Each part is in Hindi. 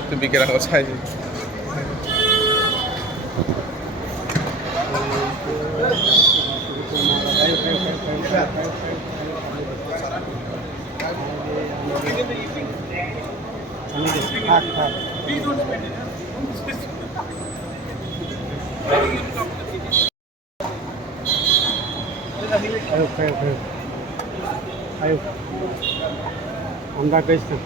準備嘅啦，我猜。아유, 안 갈 거 있어.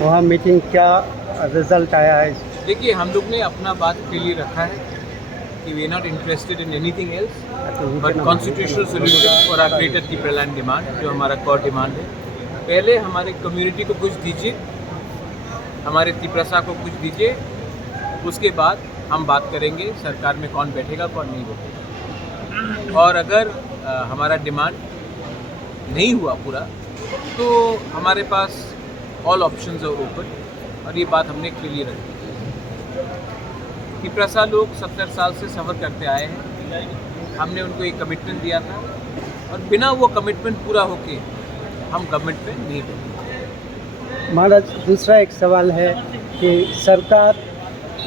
वहाँ मीटिंग क्या रिजल्ट आया है? देखिए, हम लोग ने अपना बात क्लियर रखा है कि we are not interested in anything else but constitutional solution for our greater Tipraland demand, जो हमारा कोर डिमांड है। पहले हमारे कम्युनिटी को कुछ दीजिए, हमारे तिप्रसा को कुछ दीजिए, उसके बाद हम बात करेंगे सरकार में कौन बैठेगा कौन नहीं बैठेगा। और अगर हमारा डिमांड नहीं हुआ पूरा तो हमारे पास ऑल ऑप्शंस आर ओपन, और ये बात हमने क्लियर रखी। तिप्रसा लोग 70 साल से सफ़र करते आए हैं, हमने उनको एक कमिटमेंट दिया था और बिना वो कमिटमेंट पूरा होके हम गवर्नमेंट पे नहीं बैठे। महाराज, दूसरा एक सवाल है कि सरकार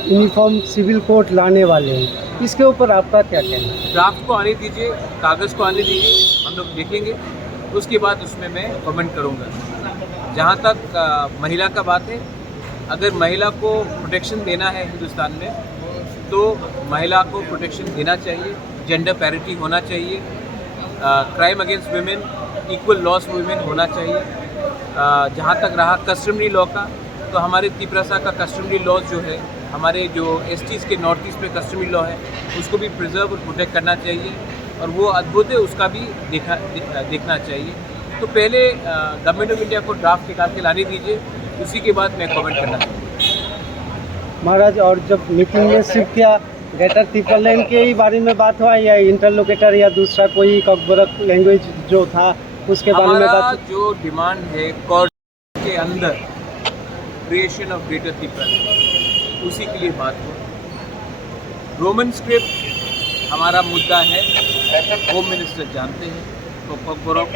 यूनिफॉर्म सिविल कोड लाने वाले हैं, इसके ऊपर आपका क्या कहना है? ड्राफ्ट को आने दीजिए, कागज़ को आने दीजिए, हम लोग देखेंगे, उसके बाद उसमें मैं कमेंट करूँगा। जहाँ तक महिला का बात है, अगर महिला को प्रोटेक्शन देना है हिंदुस्तान में तो महिला को प्रोटेक्शन देना चाहिए, जेंडर पैरिटी होना चाहिए, crime against women, equal loss women होना चाहिए। जहाँ तक रहा कस्टमरी लॉ का, तो हमारे तिप्रसा का कस्टमरी लॉ जो है, हमारे जो एसटीज़ के नॉर्थ ईस्ट में कस्टमरी लॉ है, उसको भी प्रिजर्व और प्रोटेक्ट करना चाहिए, और वो अद्भुत है, उसका भी देखना चाहिए। तो पहले गवर्नमेंट ऑफ इंडिया को ड्राफ्ट निकाल के लाने दीजिए, उसी के बाद मैं कमेंट करना चाहिए। महाराज, और जब मीटिंग में सिर्फ क्या ग्रेटर टीपरलैंड के ही बारे में बात हुआ या इंटरलोकेटर या दूसरा कोई कॉकबरक लैंग्वेज जो था उसके बारे में हमारा बात? जो डिमांड है कोर के अंदर क्रिएशन ऑफ ग्रेटर टीपरलैंड, उसी के लिए बात हो। रोमन स्क्रिप्ट हमारा मुद्दा है, होम मिनिस्टर जानते हैं, तो कॉकबरक